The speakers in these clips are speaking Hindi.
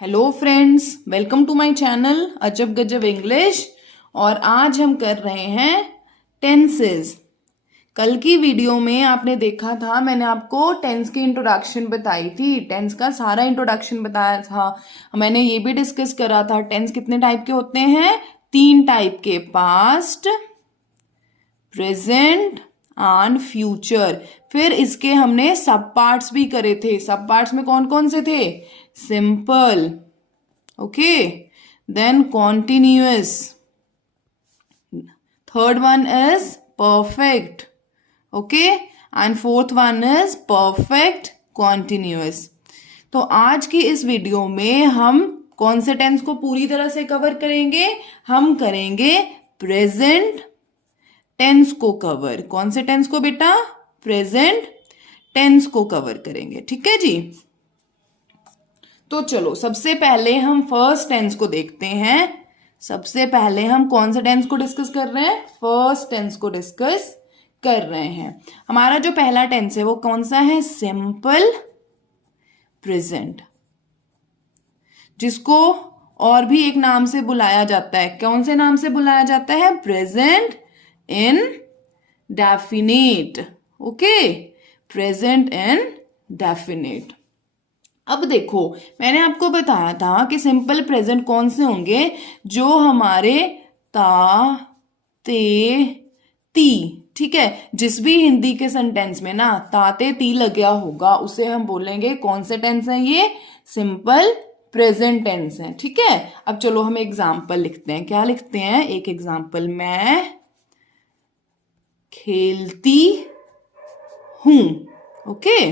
Hello friends, welcome to my channel Ajab Gajab English. और आज हम कर रहे हैं टेंसेस। कल की वीडियो में आपने देखा था, मैंने आपको टेंस की इंट्रोडक्शन बताई थी, टेंस का सारा इंट्रोडक्शन बताया था। मैंने ये भी डिस्कस करा था टेंस कितने टाइप के होते हैं, 3 टाइप के, पास्ट, प्रेजेंट एंड फ्यूचर। फिर इसके हमने सब पार्ट्स भी करे थे। सब पार्ट्स में कौन कौन से थे? Simple, okay, then continuous, third one is perfect, okay, and fourth one is perfect continuous. तो आज की इस वीडियो में हम कौन से टेंस को पूरी तरह से कवर करेंगे? हम करेंगे प्रेजेंट टेंस को कवर। कौन से टेंस को बेटा? प्रेजेंट टेंस को कवर करेंगे, ठीक है जी। तो चलो सबसे पहले हम फर्स्ट टेंस को देखते हैं। सबसे पहले हम कौन से टेंस को डिस्कस कर रहे हैं? फर्स्ट टेंस को डिस्कस कर रहे हैं। हमारा जो पहला टेंस है वो कौन सा है? सिंपल प्रेजेंट, जिसको और भी एक नाम से बुलाया जाता है। कौन से नाम से बुलाया जाता है? Present in definite, okay, present in definite. अब देखो, मैंने आपको बताया था कि सिंपल प्रेजेंट कौन से होंगे? जो हमारे ता, ते, ती, ठीक है, जिस भी हिंदी के सेंटेंस में ना ताते ती लगा होगा उसे हम बोलेंगे कौन से टेंस हैं? ये सिंपल प्रेजेंट टेंस है, ठीक है। अब चलो हम एग्जाम्पल लिखते हैं। क्या लिखते हैं? एक एग्जाम्पल, मैं खेलती हूं, ओके।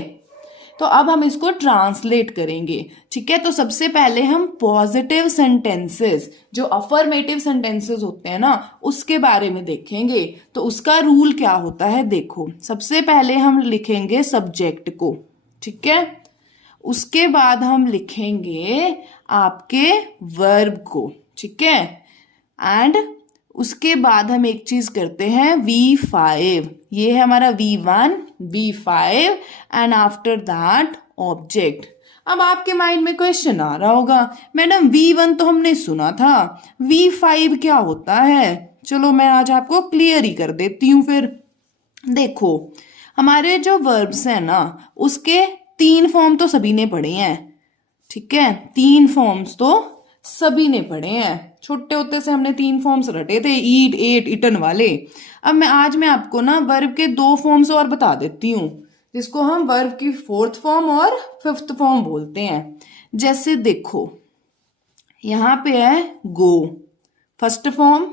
तो अब हम इसको ट्रांसलेट करेंगे, ठीक है। तो सबसे पहले हम पॉजिटिव सेंटेंसेस, जो अफर्मेटिव सेंटेंसेस होते हैं ना, उसके बारे में देखेंगे। तो उसका रूल क्या होता है? देखो, सबसे पहले हम लिखेंगे सब्जेक्ट को, ठीक है। उसके बाद हम लिखेंगे आपके वर्ब को, ठीक है। एंड उसके बाद हम एक चीज करते हैं, V5, ये है हमारा V1, V5 and after that object. अब आपके माइंड में क्वेश्चन आ रहा होगा, मैडम V1 तो हमने सुना था, V5 क्या होता है? चलो मैं आज आपको क्लियर ही कर देती हूँ फिर। देखो, हमारे जो वर्ब्स हैं ना, उसके 3 फॉर्म तो सभी ने पढ़े हैं, ठीक है। 3 फॉर्म्स तो सभी ने पढ़े हैं, छोटे होते से हमने 3 फॉर्म्स रटे थे, ईट, एट, इटन वाले। अब मैं आपको ना वर्ब के 2 फॉर्म्स और बता देती हूँ, जिसको हम वर्ब की 4th फॉर्म और 5th फॉर्म बोलते हैं। जैसे देखो, यहां पे है go, first form,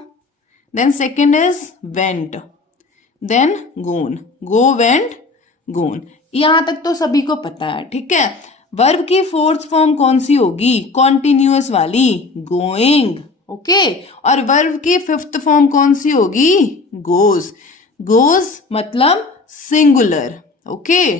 then second is went, then gone, go, went, gone. यहां तक तो सभी को पता है, ठीक है। वर्ब की 4th फॉर्म कौन सी होगी? कॉन्टिन्यूअस वाली, गोइंग, ओके। और वर्ब की 5th फॉर्म कौन सी होगी? गोज। गोज मतलब singular, okay.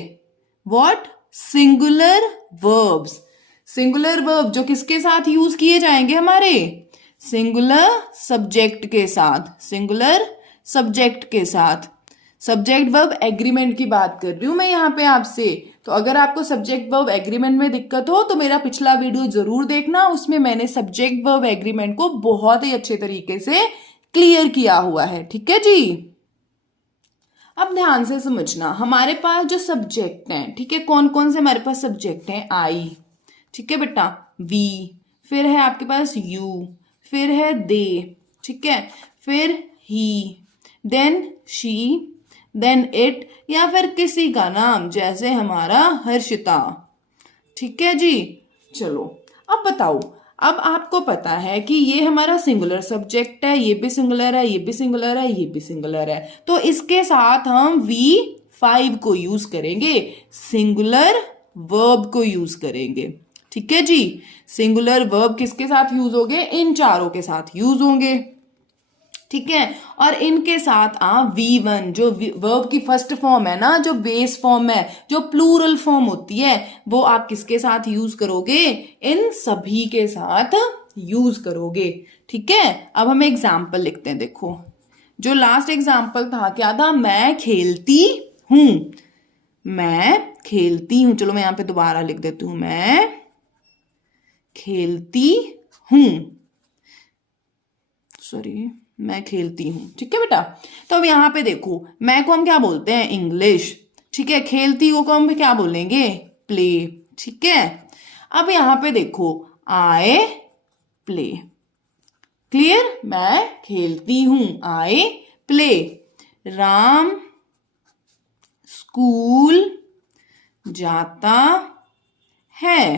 What? Singular verbs. Singular verb जो किसके साथ यूज किए जाएंगे? हमारे सिंगुलर सब्जेक्ट के साथ, सिंगुलर सब्जेक्ट के साथ। सब्जेक्ट वर्ब एग्रीमेंट की बात कर रही हूं मैं यहाँ पे आपसे। तो अगर आपको सब्जेक्ट वर्ब एग्रीमेंट में दिक्कत हो तो मेरा पिछला वीडियो जरूर देखना, उसमें मैंने सब्जेक्ट वर्ब एग्रीमेंट को बहुत ही अच्छे तरीके से क्लियर किया हुआ है, ठीक है जी। अब ध्यान से समझना, हमारे पास जो सब्जेक्ट हैं, ठीक है, कौन कौन से हमारे पास सब्जेक्ट हैं? आई, ठीक है बेटा, वी, फिर है आपके पास यू, फिर है दे, ठीक है, फिर ही, देन शी, देन इट, या फिर किसी का नाम, जैसे हमारा हर्षिता, ठीक है जी। चलो अब बताओ, अब आपको पता है कि ये हमारा सिंगुलर सब्जेक्ट है, ये भी सिंगुलर है, ये भी सिंगुलर है, ये भी सिंगुलर है। तो इसके साथ हम V5 को यूज करेंगे, सिंगुलर वर्ब को यूज करेंगे, ठीक है जी। सिंगुलर वर्ब किसके साथ यूज होंगे? इन चारों के साथ यूज होंगे, ठीक है। और इनके साथ आप V1, जो वर्ब की 1st फॉर्म है ना, जो बेस फॉर्म है, जो प्लूरल फॉर्म होती है, वो आप किसके साथ यूज करोगे? इन सभी के साथ यूज करोगे, ठीक है। अब हम एग्जाम्पल लिखते हैं। देखो, जो लास्ट एग्जाम्पल था क्या था? मैं खेलती हूं, मैं खेलती हूं। चलो मैं यहां पे दोबारा लिख देती हूं, मैं खेलती हूँ। सॉरी, मैं खेलती हूँ। ठीक है बेटा। तो अब यहाँ पे देखो, मैं को हम क्या बोलते हैं? इंग्लिश। ठीक है। खेलती को हम क्या बोलेंगे? प्ले। ठीक है। अब यहाँ पे देखो, आई प्ले। क्लियर? मैं खेलती हूं, आई प्ले। राम स्कूल जाता है।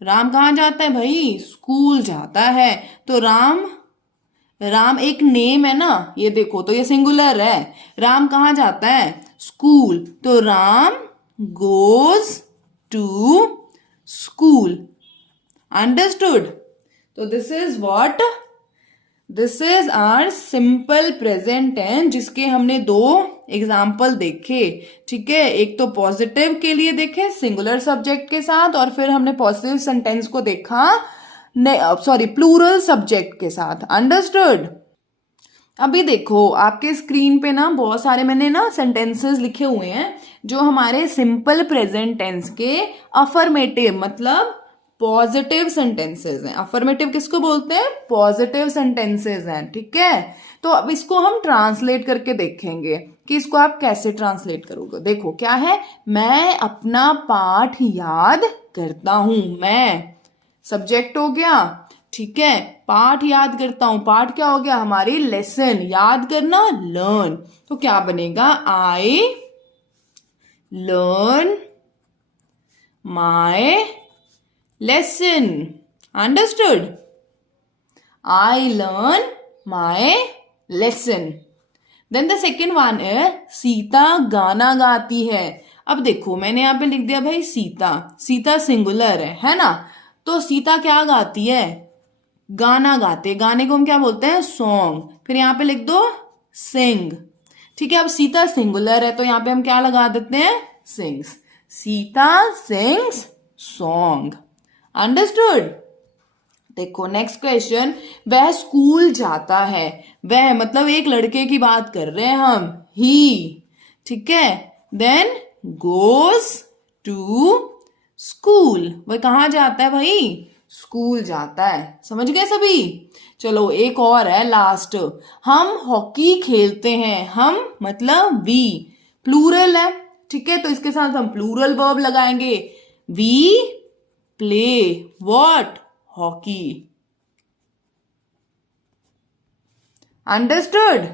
राम कहाँ जाता है भाई? स्कूल जाता है। तो राम, राम एक नेम है ना, ये देखो तो ये सिंगुलर है। राम कहाँ जाता है? स्कूल। तो Ram goes to school. Understood? तो this is what, this is our simple present tense, जिसके हमने दो एग्जाम्पल देखे। ठीक है। एक तो पॉजिटिव के लिए देखे सिंगुलर सब्जेक्ट के साथ, और फिर हमने पॉजिटिव सेंटेंस को देखा प्लूरल सब्जेक्ट के साथ। अंडरस्टूड? अभी देखो आपके स्क्रीन पे ना बहुत सारे मैंने ना सेंटेंसेस लिखे हुए हैं जो हमारे सिंपल प्रेजेंट टेंस के अफर्मेटिव मतलब पॉजिटिव सेंटेंसेस हैं। अफर्मेटिव किसको बोलते हैं? पॉजिटिव सेंटेंसेस हैं। ठीक है। तो अब इसको हम ट्रांसलेट करके देखेंगे कि इसको आप कैसे ट्रांसलेट करोगे। देखो क्या है, मैं अपना पाठ याद करता हूं। मैं सब्जेक्ट हो गया। ठीक है। पाठ याद करता हूं, पाठ क्या हो गया? हमारी लेसन। याद करना लर्न। तो क्या बनेगा? I learn my lesson. Understood? I learn my lesson. Then the second one is Sita गाना गाती है। अब देखो मैंने यहाँ पे लिख दिया भाई सीता। सीता सिंगुलर है ना? तो सीता क्या गाती है? गाना गाते। गाने को हम क्या बोलते हैं? सॉन्ग। फिर यहाँ पे लिख दो सिंग। ठीक है। अब सीता सिंगुलर है तो यहाँ पे हम क्या लगा देते हैं? Sings. Sita sings song. Understood? देखो नेक्स्ट क्वेश्चन, वह स्कूल जाता है। वह मतलब एक लड़के की बात कर रहे हैं हम, ही। ठीक है। Then goes to school. वह कहाँ जाता है भाई? स्कूल जाता है। समझ गए सभी? चलो एक और है लास्ट, हम हॉकी खेलते हैं। हम मतलब वी, प्लूरल है। ठीक है। तो इसके साथ हम प्लूरल वर्ब लगाएंगे। We play what? Hockey. Understood?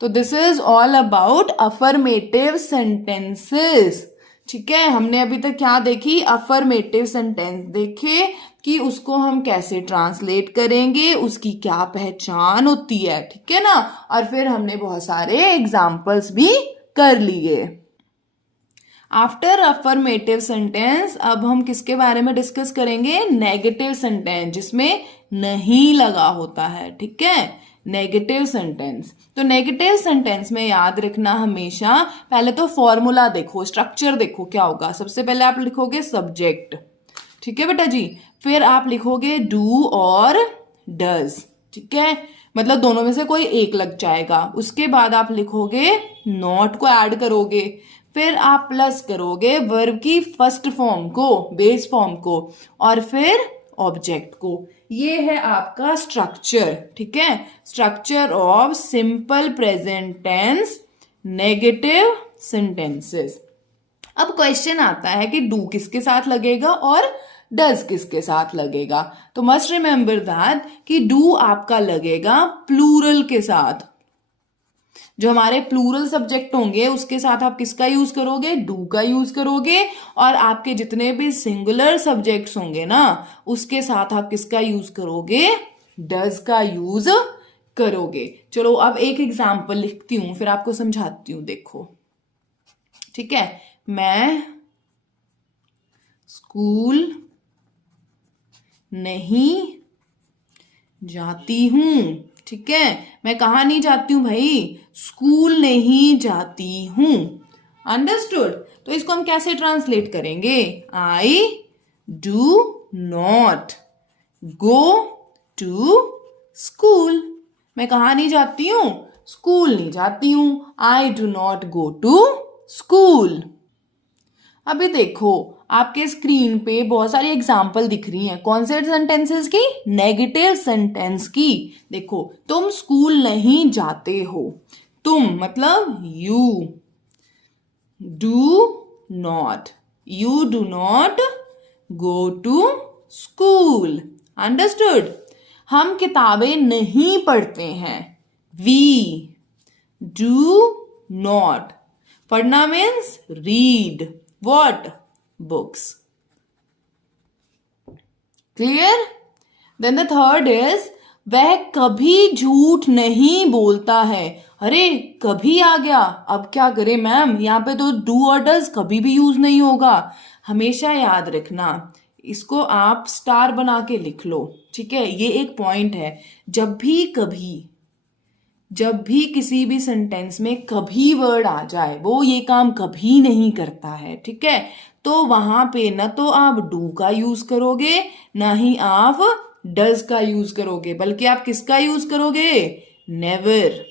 तो this is all about affirmative sentences. ठीक है। हमने अभी तक क्या देखी? अफर्मेटिव सेंटेंस देखे कि उसको हम कैसे ट्रांसलेट करेंगे, उसकी क्या पहचान होती है। ठीक है ना? और फिर हमने बहुत सारे एग्जाम्पल्स भी कर लिए। आफ्टर अफर्मेटिव सेंटेंस अब हम किसके बारे में डिस्कस करेंगे? नेगेटिव सेंटेंस, जिसमें नहीं लगा होता है। ठीक है। Negative sentence. तो नेगेटिव सेंटेंस में याद रखना हमेशा, पहले तो फॉर्मूला देखो, स्ट्रक्चर देखो क्या होगा। सबसे पहले आप लिखोगे सब्जेक्ट। ठीक है बेटा जी। फिर आप लिखोगे डू और डज। ठीक है। मतलब दोनों में से कोई एक लग जाएगा। उसके बाद आप लिखोगे नॉट को ऐड करोगे। फिर आप प्लस करोगे वर्ब की फर्स्ट फॉर्म को, बेस फॉर्म को, और फिर ऑब्जेक्ट को। ये है आपका स्ट्रक्चर। ठीक है। Structure of simple present tense negative sentences. अब क्वेश्चन आता है कि डू किसके साथ लगेगा और डज किसके साथ लगेगा। तो मस्ट रिमेंबर दैट कि डू आपका लगेगा प्लूरल के साथ। जो हमारे प्लूरल सब्जेक्ट होंगे उसके साथ आप किसका यूज करोगे? डू का यूज करोगे। और आपके जितने भी सिंगुलर सब्जेक्ट्स होंगे ना, उसके साथ आप किसका यूज करोगे? डज का यूज करोगे। चलो अब एक एग्जाम्पल लिखती हूं, फिर आपको समझाती हूं। देखो ठीक है। मैं स्कूल नहीं जाती हूं। ठीक है। मैं कहा नहीं जाती हूं भाई? स्कूल नहीं जाती हूं। अंडरस्टूड? तो इसको हम कैसे ट्रांसलेट करेंगे? I do not go to school. मैं कहा नहीं जाती हूं? स्कूल नहीं जाती हूं। I do not go to school. अभी देखो आपके स्क्रीन पे बहुत सारी एग्जाम्पल दिख रही हैं। कौन से सेंटेंसेस की? नेगेटिव सेंटेंस की। देखो, तुम स्कूल नहीं जाते हो। तुम मतलब you, do not go to school. Understood? हम किताबें नहीं पढ़ते हैं। वी डू नॉट, पढ़ना means read what? Books. Clear? Then the third is वह कभी झूठ नहीं बोलता है। अरे कभी आ गया, अब क्या करें मैम, यहाँ पे तो डू और डज कभी भी यूज नहीं होगा। हमेशा याद रखना, इसको आप स्टार बना के लिख लो, ठीक है? ये एक पॉइंट है। जब भी किसी भी सेंटेंस में कभी वर्ड आ जाए, वो ये काम कभी नहीं करता है, ठीक है? तो वहां पे न तो आप डू का यूज करोगे, ना ही आप डज का यूज करोगे, बल्कि आप किसका यूज करोगे? नेवर।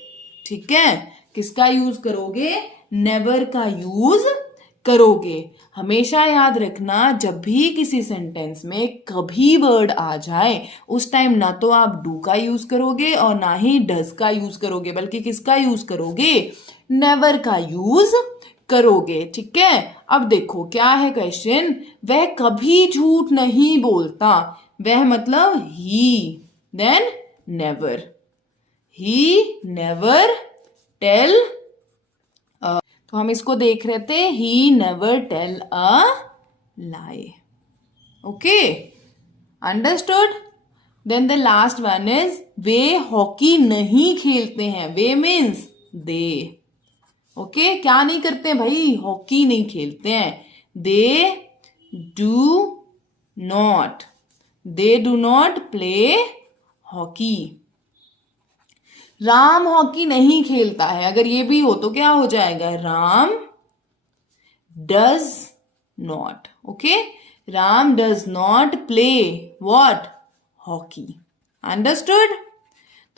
ठीक है? किसका यूज करोगे? नेवर का यूज करोगे। हमेशा याद रखना, जब भी किसी सेंटेंस में कभी वर्ड आ जाए, उस टाइम ना तो आप डू का यूज करोगे और ना ही डज का यूज करोगे, बल्कि किसका यूज करोगे? नेवर का यूज करोगे। ठीक है? अब देखो क्या है क्वेश्चन, वह कभी झूठ नहीं बोलता। वह मतलब he, then never. He never tell, तो हम इसको देख रहे थे, he never tell a lie. Okay, understood? Then the last one is वे हॉकी नहीं खेलते हैं। वे मीन्स दे। ओके, क्या नहीं करते हैं भाई? हॉकी नहीं खेलते हैं। They do not play hockey. Ram hockey नहीं खेलता है, अगर ये भी हो तो क्या हो जाएगा? Ram does not. Okay, Ram does not play what? Hockey. Understood?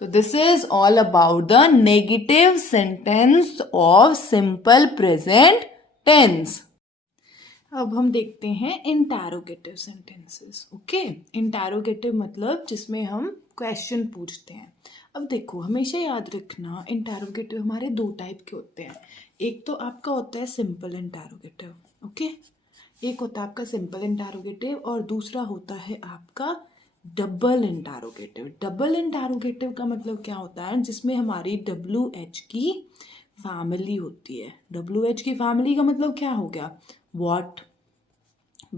तो this is all about the negative sentence of simple present tense. अब हम देखते हैं इंटैरोगेटिव सेंटेंसेस। ओके, इंटैरोगेटिव मतलब जिसमें हम क्वेश्चन पूछते हैं। अब देखो, हमेशा याद रखना, इंटैरोगेटिव हमारे दो टाइप के होते हैं। एक तो आपका होता है सिंपल इंटैरोगेटिव, ओके, एक होता है आपका सिंपल इंटैरोगेटिव, और दूसरा होता है आपका डबल इंटैरोगेटिव। डबल इंटैरोगेटिव का मतलब क्या होता है? जिसमें हमारी WH की फैमिली होती है। WH की फैमिली का मतलब क्या हो गया? What,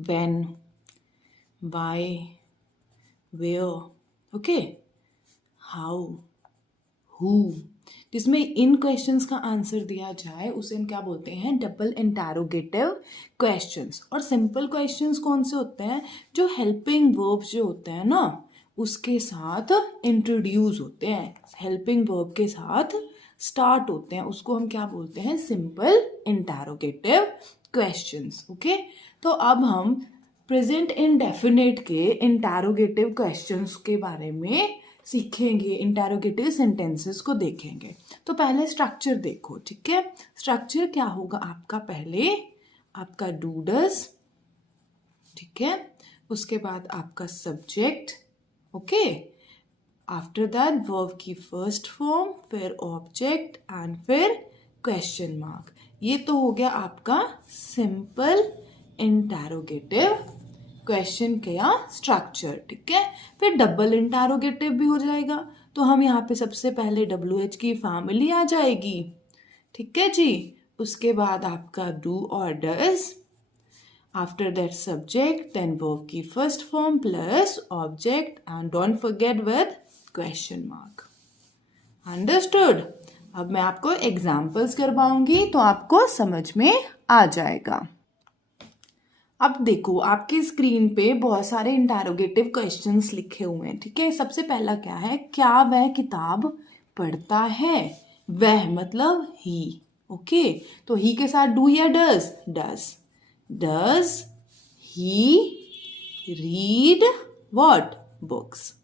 when, why, where, okay, how, who, जिसमें इन क्वेश्चंस का आंसर दिया जाए उसे हम क्या बोलते हैं? Double interrogative questions. और सिंपल क्वेश्चंस कौन से होते हैं? जो हेल्पिंग वर्ब्स जो होते हैं ना, उसके साथ इंट्रोड्यूस होते हैं, हेल्पिंग वर्ब के साथ स्टार्ट होते हैं, उसको हम क्या बोलते हैं? Simple interrogative questions. ओके, तो अब हम प्रेजेंट इंडेफिनिट के इंटैरोगेटिव क्वेश्चंस के बारे में सीखेंगे, इंटैरोगेटिव सेंटेंसेस को देखेंगे। तो पहले स्ट्रक्चर देखो, ठीक है? स्ट्रक्चर क्या होगा आपका? पहले आपका डू डज, ठीक है, उसके बाद आपका subject, okay, after that verb की फर्स्ट फॉर्म, फिर ऑब्जेक्ट एंड फिर क्वेश्चन मार्क। ये तो हो गया आपका सिंपल इंटैरोगेटिव क्वेश्चन का स्ट्रक्चर, ठीक है? फिर डबल इंटैरोगेटिव भी हो जाएगा, तो हम यहाँ पे सबसे पहले WH की फैमिली आ जाएगी, ठीक है जी? उसके बाद आपका डू और does, after that subject, then verb की first form plus object and don't forget with question mark. Understood? अब मैं आपको एग्जाम्पल्स करवाऊंगी तो आपको समझ में आ जाएगा। अब देखो, आपकी स्क्रीन पे बहुत सारे इंटैरोगेटिव क्वेश्चंस लिखे हुए हैं, ठीक है? सबसे पहला क्या है? क्या वह किताब पढ़ता है? वह मतलब ही, ओके, तो ही के साथ डू या does? Does he read what? Books?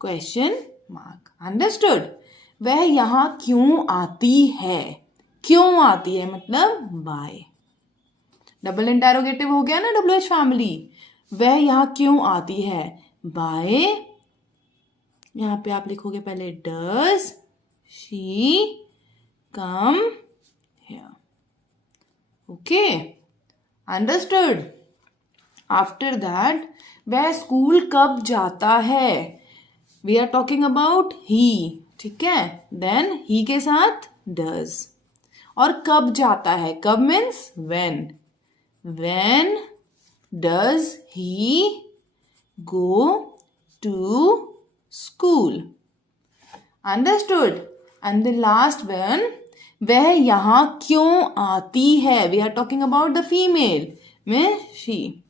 Question mark. Understood? वह यहाँ क्यों आती है? क्यों आती है मतलब वाई। डबल इंटेरोगेटिव हो गया ना WH फैमिली। वह यहाँ क्यों आती है? बाय, यहाँ पे आप लिखोगे पहले does she come here. Okay, understood. After that, वह स्कूल कब जाता है? वी आर टॉकिंग अबाउट ही, ठीक है। देन ही के साथ डज, और कब जाता है? कब means when. When does he go to school? Understood. And the last one, वह यहां क्यों आती है? We are talking about the female में शी,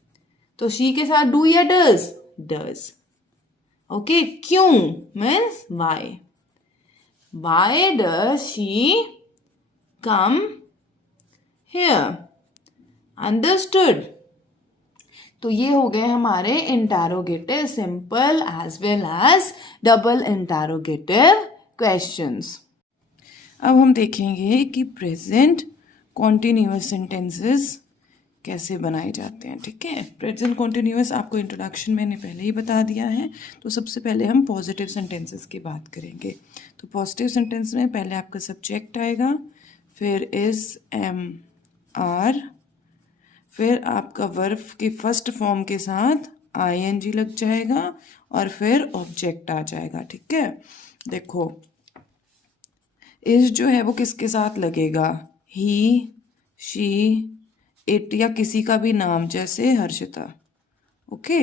तो शी के साथ डू या डज? डज। ओके, क्यों means why. Why does she come here? Understood. तो ये हो गए हमारे interrogative simple as well as double interrogative questions. अब हम देखेंगे कि प्रेजेंट कॉन्टिन्यूअस सेंटेंसेस कैसे बनाए जाते हैं, ठीक है। प्रेजेंट कॉन्टिन्यूअस आपको इंट्रोडक्शन मैंने पहले ही बता दिया है। तो सबसे पहले हम पॉजिटिव सेंटेंसेस की बात करेंगे। तो पॉजिटिव सेंटेंस में पहले आपका सब्जेक्ट आएगा, फिर इज, एम, आर, फिर आपका वर्ब की फर्स्ट फॉर्म के साथ ING लग जाएगा, और फिर ऑब्जेक्ट आ जाएगा, ठीक है। देखो, इज जो है वो किसके साथ लगेगा? ही, शी, इट, या किसी का भी नाम जैसे हर्षिता। ओके,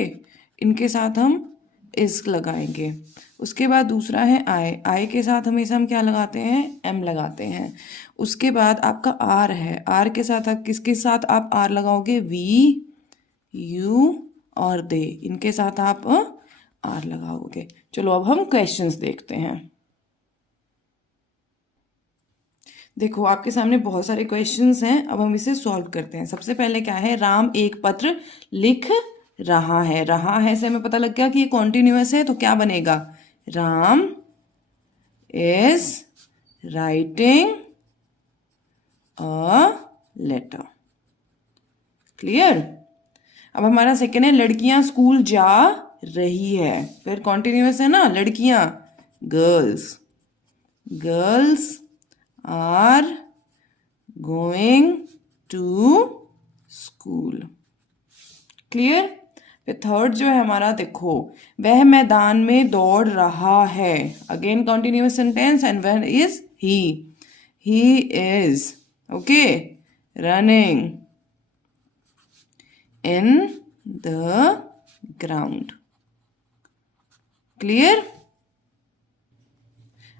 इनके साथ हम इज लगाएंगे। उसके बाद दूसरा है आई के साथ हमेशा हम क्या लगाते हैं? एम लगाते हैं। उसके बाद आपका आर है, आर के साथ आप किसके साथ आप आर लगाओगे? वी, यू और दे, इनके साथ आप आर लगाओगे। चलो अब हम क्वेश्चंस देखते हैं। देखो, आपके सामने बहुत सारे क्वेश्चंस हैं, अब हम इसे सॉल्व करते हैं। सबसे पहले क्या है? राम एक पत्र लिख रहा है। रहा है से हमें पता लग गया कि ये कॉन्टिन्यूअस है, तो क्या बनेगा? Ram is writing a letter. Clear. अब हमारा सेकेंड है, लड़कियां स्कूल जा रही है। फिर कॉन्टिन्यूअस है ना, लड़कियां, girls, girls are going to school। Clear. फिर थर्ड जो है हमारा, देखो, वह मैदान में दौड़ रहा है। अगेन कॉन्टिन्यूअस सेंटेंस, एंड वह is he is okay running in the ground. Clear.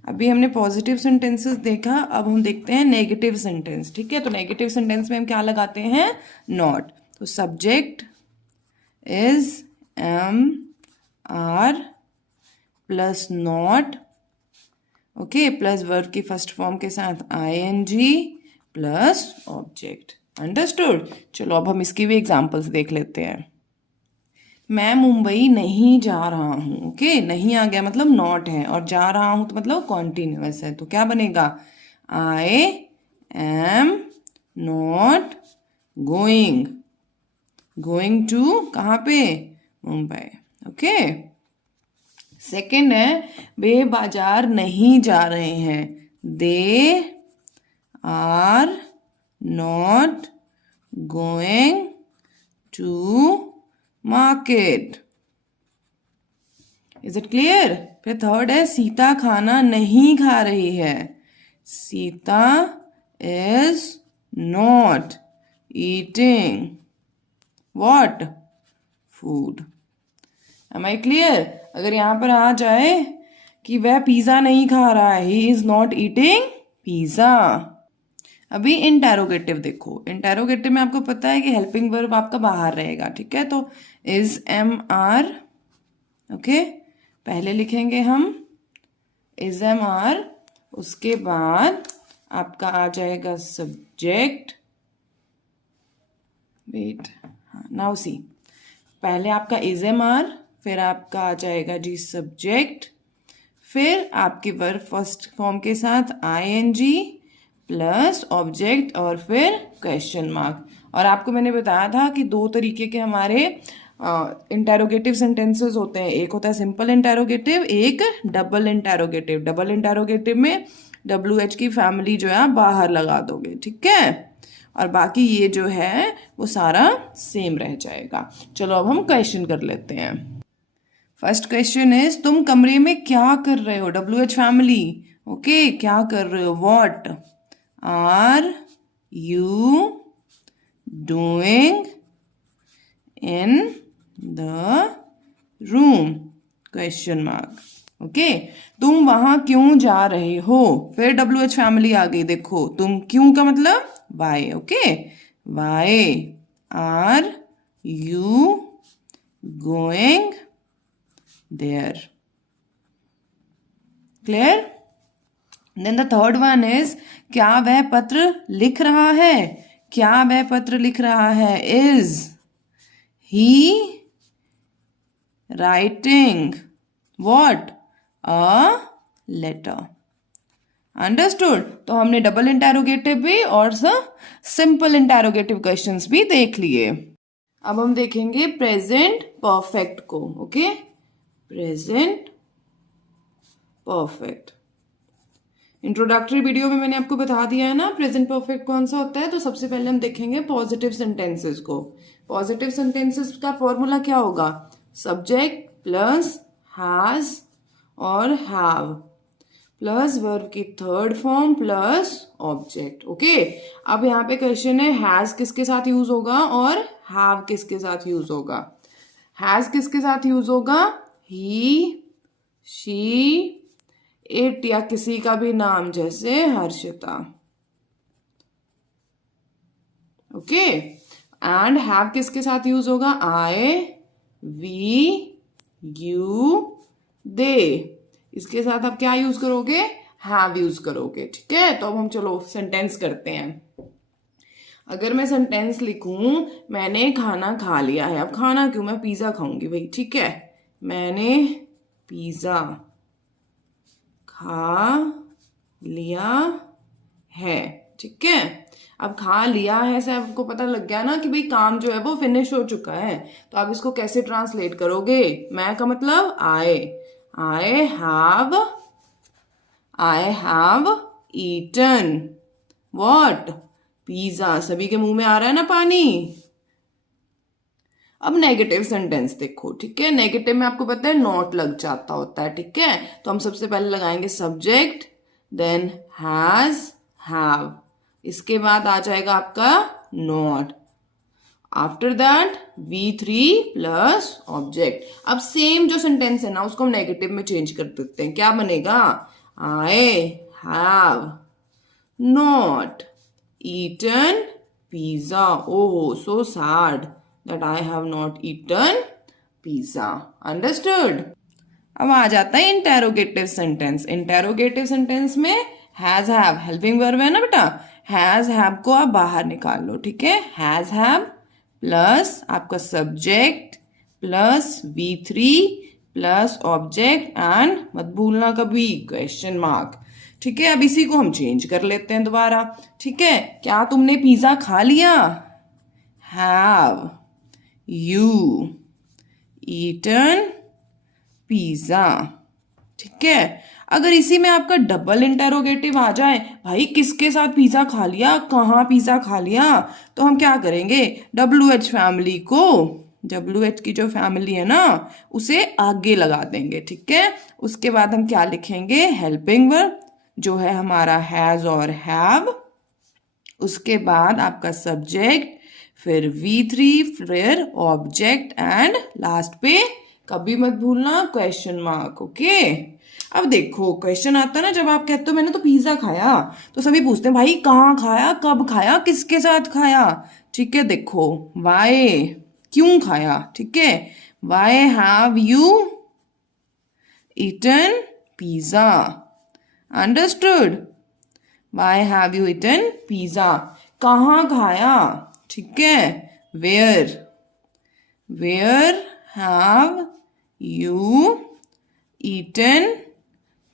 अभी हमने पॉजिटिव सेंटेंसेस देखा, अब हम देखते हैं नेगेटिव सेंटेंस, ठीक है। तो नेगेटिव सेंटेंस में हम क्या लगाते हैं? नॉट। तो subject is, am, are plus not, okay, plus verb की फर्स्ट फॉर्म के साथ ING प्लस ऑब्जेक्ट। अंडरस्टूड। चलो अब हम इसकी भी एग्जांपल्स देख लेते हैं। मैं मुंबई नहीं जा रहा हूँ। ओके, नहीं आ गया मतलब नॉट है, और जा रहा हूँ तो मतलब कॉन्टिन्यूअस है, तो क्या बनेगा? I am not going, going to कहाँ पे? मुंबई। ओके। सेकेंड है, वे बाजार नहीं जा रहे हैं। They are not going to market. Is it clear. फिर थर्ड है, सीता खाना नहीं खा रही है। Sita is not eating what? Food. Am I clear. अगर यहां पर आ जाए कि वह पिज्जा नहीं खा रहा है, he is not eating pizza. अभी इंटेरोगेटिव देखो, इंटेरोगेटिव में आपको पता है कि हेल्पिंग वर्ब आपका बाहर रहेगा, ठीक है। तो इज, एम, आर, ओके, पहले लिखेंगे हम इज, एम, आर, उसके बाद आपका आ जाएगा सब्जेक्ट। वेट, नाउ सी, पहले आपका इज, एम, आर, फिर आपका आ जाएगा जी सब्जेक्ट, फिर आपके वर्ब फर्स्ट फॉर्म के साथ ING प्लस ऑब्जेक्ट और फिर क्वेश्चन मार्क। और आपको मैंने बताया था कि दो तरीके के हमारे इंटेरोगेटिव सेंटेंसेस होते हैं, एक होता है सिंपल इंटेरोगेटिव, एक डबल इंटेरोगेटिव। डबल इंटेरोगेटिव में WH की फैमिली जो है आप बाहर लगा दोगे, ठीक है, और बाकी ये जो है वो सारा सेम रह जाएगा। चलो अब हम क्वेश्चन कर लेते हैं। फर्स्ट क्वेश्चन इज तुम कमरे में क्या कर रहे हो? WH फैमिली, ओके, क्या कर रहे हो? What are you doing in the room? Question mark. Okay, तुम वहां क्यों जा रहे हो? फिर WH फैमिली आ गई, देखो, तुम क्यों का मतलब why, okay, why are you going there? Clear? Then the third one is क्या वह पत्र लिख रहा है? क्या वह पत्र लिख रहा है? Is he writing what? A letter. Understood? तो हमने डबल इंटेरोगेटिव भी और सिंपल इंटेरोगेटिव क्वेश्चंस भी देख लिए। अब हम देखेंगे प्रेजेंट परफेक्ट को। Okay, present perfect introductory video में मैंने आपको बता दिया है ना प्रेजेंट परफेक्ट कौन सा होता है। तो सबसे पहले हम देखेंगे पॉजिटिव सेंटेंसेस को। पॉजिटिव सेंटेंसेस का फॉर्मूला क्या होगा? सब्जेक्ट प्लस हैज और हैव प्लस वर्ब की third form plus object. Okay, अब यहाँ पे क्वेश्चन है हैज किसके साथ यूज होगा और हैव किसके साथ यूज होगा? हैज किसके साथ यूज होगा? ही, शी, इट या किसी का भी नाम जैसे हर्षिता। ओके, एंड हैव किसके साथ यूज होगा? आई, वी, यू, दे। इसके साथ आप क्या यूज करोगे? हैव यूज करोगे, ठीक है। तो अब हम चलो सेंटेंस करते हैं। अगर मैं सेंटेंस लिखूं मैंने खाना खा लिया है, अब खाना क्यों, मैं पिज्जा खाऊंगी भाई, ठीक है, मैंने पिज्जा खा लिया है, ठीक है। अब खा लिया है से आपको पता लग गया ना कि भाई काम जो है वो फिनिश हो चुका है। तो आप इसको कैसे ट्रांसलेट करोगे? मैं का मतलब I have eaten what? Pizza. सभी के मुंह में आ रहा है ना पानी। अब नेगेटिव सेंटेंस देखो, ठीक है। नेगेटिव में आपको पता है नॉट लग जाता होता है, ठीक है। तो हम सबसे पहले लगाएंगे सब्जेक्ट, देन हैज, हैव, इसके बाद आ जाएगा आपका not, after that V3 plus object. अब सेम जो सेंटेंस है ना उसको हम नेगेटिव में चेंज कर देते हैं। क्या बनेगा? I have not eaten pizza. Oh so sad that I have not eaten pizza. Understood? अब आ जाता है इंटेरोगेटिव सेंटेंस। इंटेरोगेटिव सेंटेंस में हैज हैव हेल्पिंग वर्ब है ना बेटा, हैज हैव को आप बाहर निकाल लो, ठीक है। हैज हैव प्लस आपका subject plus V3 plus object and मत भूलना कभी क्वेश्चन मार्क, ठीक है। अब इसी को हम चेंज कर लेते हैं दोबारा, ठीक है। क्या तुमने पिज्जा खा लिया? हैव यू ईटन पिज्जा, ठीक है। अगर इसी में आपका डबल इंटेरोगेटिव आ जाए, भाई किसके साथ पिज्जा खा लिया, कहाँ पिज्जा खा लिया, तो हम क्या करेंगे? WH फैमिली को, WH की जो फैमिली है ना उसे आगे लगा देंगे, ठीक है। उसके बाद हम क्या लिखेंगे? हेल्पिंग वर्ब जो है हमारा हैज और हैव, उसके बाद आपका सब्जेक्ट, फिर V3, फिर ऑब्जेक्ट एंड लास्ट पे कभी मत भूलना क्वेश्चन मार्क। ओके, अब देखो क्वेश्चन आता है ना जब आप कहते हो मैंने तो पिज्जा खाया, तो सभी पूछते हैं भाई कहाँ खाया, कब खाया, किसके साथ खाया, ठीक है। देखो वाई, क्यों खाया, ठीक है। Why have you eaten pizza? Understood? Why have you eaten pizza? कहाँ खाया, ठीक है। Where have you eaten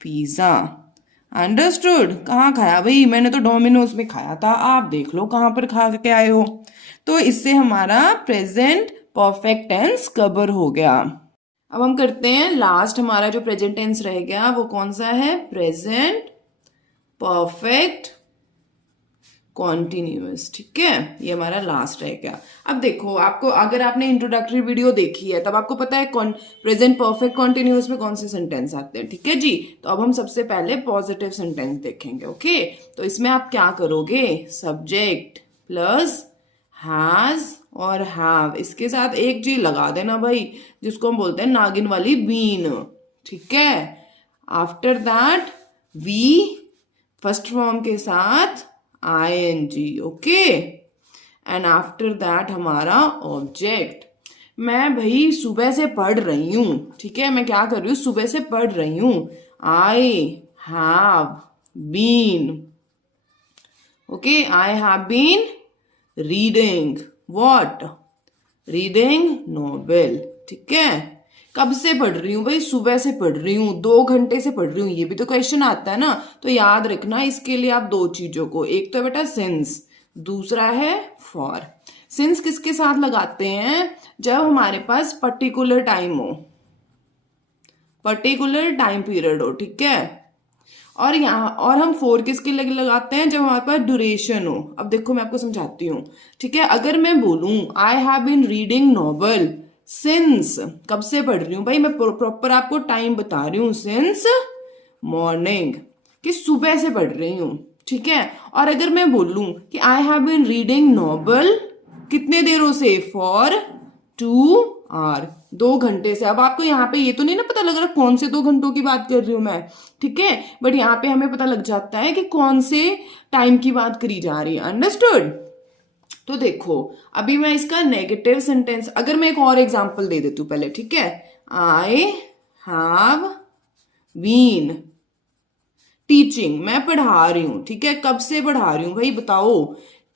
pizza? Understood. कहाँ खाया भाई? मैंने तो डोमिनोज में खाया था, आप देख लो कहाँ पर खा के आए हो। तो इससे हमारा प्रेजेंट परफेक्ट टेंस कवर हो गया। अब हम करते हैं लास्ट, हमारा जो प्रेजेंट टेंस रह गया वो कौन सा है? Present perfect continuous. ठीक है, ये हमारा लास्ट रह गया। अब देखो, आपको अगर आपने इंट्रोडक्टरी वीडियो देखी है तब आपको पता है प्रेजेंट परफेक्ट कॉन्टिन्यूअस में कौन से सेंटेंस आते हैं। ठीक है जी, तो अब हम सबसे पहले पॉजिटिव सेंटेंस देखेंगे। ओके, तो इसमें आप क्या करोगे? सब्जेक्ट प्लस हैज और हैव, इसके साथ एक जी लगा देना भाई, जिसको हम बोलते हैं नागिन वाली बीन। ठीक है, after that we first form के साथ ing, okay, and after that हमारा ऑब्जेक्ट। मैं भाई सुबह से पढ़ रही हूं। ठीक है, मैं क्या कर रही हूं? सुबह से पढ़ रही हूं। I have been, okay, I have been reading what? Reading novel. ठीक है, कब से पढ़ रही हूँ भाई? सुबह से पढ़ रही हूँ, 2 घंटे से पढ़ रही हूँ। ये भी तो क्वेश्चन आता है ना, तो याद रखना इसके लिए आप 2 चीजों को, एक तो बेटा सिंस, दूसरा है फॉर। सिंस किसके साथ लगाते हैं? जब हमारे पास पर्टिकुलर टाइम हो, पर्टिकुलर टाइम पीरियड हो। ठीक है, और यहाँ और हम फॉर किसके लिए लगाते हैं? जब हमारे पास ड्यूरेशन हो। अब देखो मैं आपको समझाती हूँ। ठीक है, अगर मैं बोलूं I have been reading novel since, कब से पढ़ रही हूँ भाई? मैं प्रॉपर आपको टाइम बता रही हूँ, सिंस मॉर्निंग, कि सुबह से पढ़ रही हूँ। ठीक है, और अगर मैं बोलूं कि I have been reading novel कितने देरों से? फॉर 2 आवर, 2 घंटे से। अब आपको यहाँ पे ये तो नहीं ना पता लग रहा कौन से 2 घंटों की बात कर रही हूं मैं। ठीक है, बट यहाँ पे हमें पता लग जाता है कि कौन से टाइम की बात करी जा रही है। अंडरस्टूड? तो देखो, अभी मैं इसका नेगेटिव सेंटेंस, अगर मैं एक और एग्जांपल दे देती हूँ पहले। ठीक है, आई हैव बीन टीचिंग, मैं पढ़ा रही हूं। ठीक है, कब से पढ़ा रही हूं भाई? बताओ।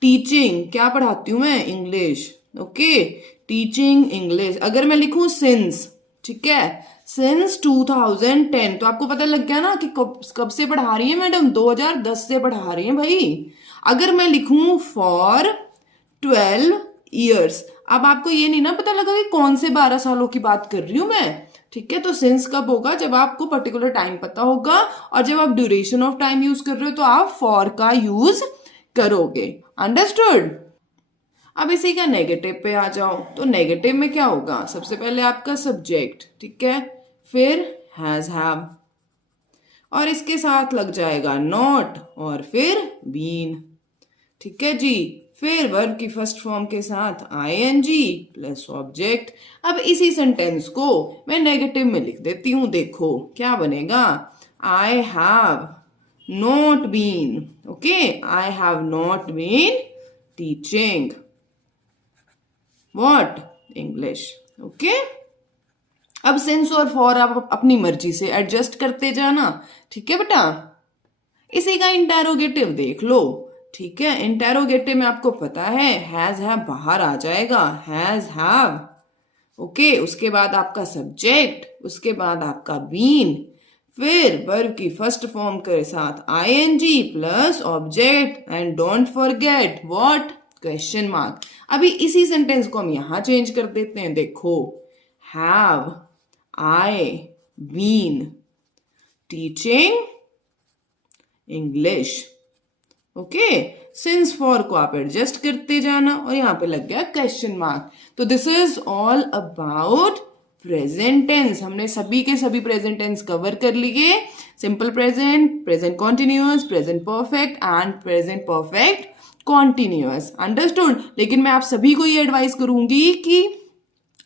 टीचिंग, क्या पढ़ाती हूं मैं? इंग्लिश। Okay, teaching English. अगर मैं लिखूं सिंस, ठीक है, सिंस 2010, तो आपको पता लग गया ना कि कब से पढ़ा रही है मैडम? 2010 से पढ़ा रही है भाई। अगर मैं लिखूं फॉर 12 ईयर्स, अब आपको ये नहीं ना पता लगा कि कौन से 12 सालों की बात कर रही हूं मैं। ठीक है, तो सिंस कब होगा? जब आपको पर्टिकुलर टाइम पता होगा, और जब आप ड्यूरेशन ऑफ टाइम यूज कर रहे हो तो आप फॉर का यूज करोगे। अंडरस्टूड? अब इसी का नेगेटिव पे आ जाओ, तो नेगेटिव में क्या होगा? सबसे पहले आपका सब्जेक्ट, ठीक है, फिर हैज हैव, और इसके साथ लग जाएगा नॉट, और फिर बीन। ठीक है जी, फिर वर्ब की फर्स्ट फॉर्म के साथ ing प्लस ऑब्जेक्ट। अब इसी सेंटेंस को मैं नेगेटिव में लिख देती हूं। देखो क्या बनेगा? I have not been, okay, I have not been teaching what? English. Okay, अब सिंस और फॉर आप अपनी मर्जी से एडजस्ट करते जाना। ठीक है बेटा, इसी का इंटेरोगेटिव देख लो। ठीक है, इंटेरोगेटिव में आपको पता है हैज हैव बाहर आ जाएगा, हैज हैव। ओके, उसके बाद आपका सब्जेक्ट, उसके बाद आपका बीन, फिर वर्ब की फर्स्ट फॉर्म के साथ ing plus object, and don't forget what? Question mark. अभी इसी सेंटेंस को हम यहां चेंज कर देते हैं। देखो, have I been teaching English. Okay, since for को आप एडजस्ट करते जाना, और यहां पे लग गया क्वेश्चन मार्क। तो this is all about present tense. हमने सभी के सभी प्रेजेंट टेंस कवर कर लिए। Simple present, present continuous, present perfect and present perfect continuous. Understood? लेकिन मैं आप सभी को ये एडवाइस करूंगी कि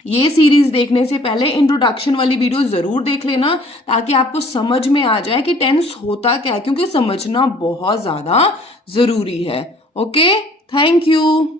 ये सीरीज देखने से पहले इंट्रोडक्शन वाली वीडियो जरूर देख लेना, ताकि आपको समझ में आ जाए कि टेंस होता क्या है, क्योंकि समझना बहुत ज्यादा जरूरी है। Okay, thank you.